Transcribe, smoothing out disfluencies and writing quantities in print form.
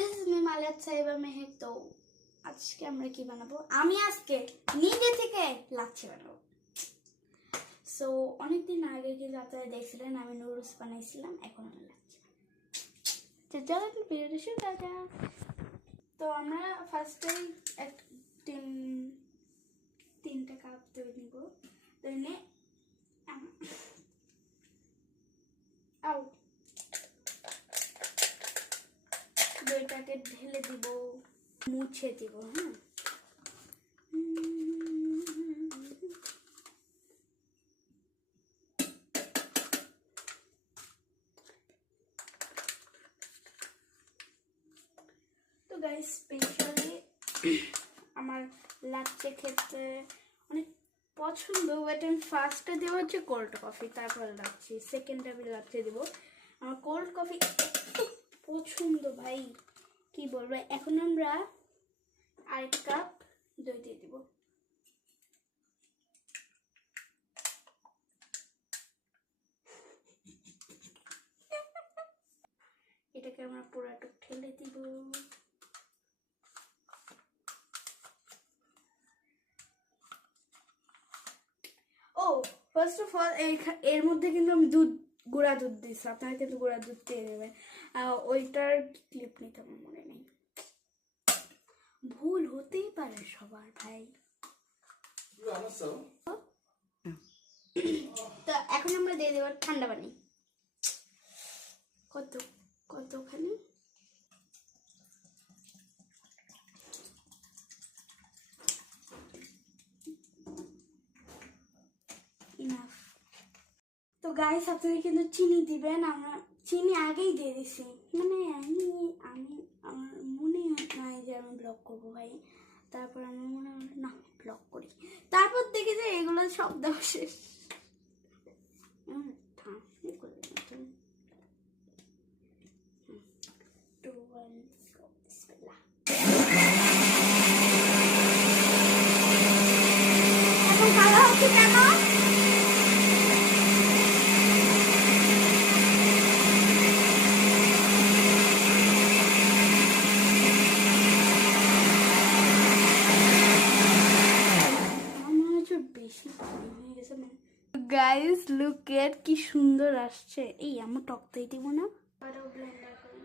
This is me Malia Saiba Meher. তো আজকে আমরা কি বানাবো, আমি আজকে নিজে থেকে লাচ্ছি বানাবো। সো অনেকদিন আগে কিন্তু আপনারা দেখছিলেন আমি নুডলস বানাইছিলাম, এখন আমি লাচ্ছি বানাবো। চলো ভিডিওটা শুরু করা যাক। তো আমরা ফার্স্টেই তিনটা কাপ দই নিব। দই নিয়ে দইটাকে ঢেলে দিব, মুছে দিব। হ্যাঁ, তো গাইস স্পেশালি আমার লাচ্ছি খেতে অনেক পছন্দ, বাট আমি ফার্স্টে দেবো হচ্ছে কোল্ড কফি, তারপর লাচ্ছি, সেকেন্ডে আমি লাচ্ছি দেবো। আমার কোল্ড কফি এত পছন্দ ভাই, কি বলবো। এখন আমরা আরেক কাপ দই দিয়ে দিব। এটাকে আমরা পুরোটা ঠেলে দিব। ও ফার্স্ট অফ অল এর মধ্যে কিন্তু আমি গুঁড়া দুধ দিচ্ছি, আপনারা কিন্তু গুঁড়া দুধ দিয়ে নেবেন। ওইটার ক্লিপ নিতে আমার মনে নেই, ভুল হতেই পারে সবার ভাই। তো এখন আমরা দিয়ে দেবো ঠান্ডা পানি, কতখানি ইনাফ। তো গাইস আপনারা কিন্তু চিনি দিবেন, আমরা চিনি আগেই দিয়ে দিছি, মানে আমার মনে নাই যে আমি ব্লগ করবো ভাই। তারপর আমার মনে হলো না ব্লগ করি, তারপর দেখি যে এগুলো সব দেওয়া শেষ। এখন কালা হচ্ছে কেন? গাইস লুক এট কি সুন্দর আসছে। এই আমার টক দই দিব না, ব্লেন্ডার করে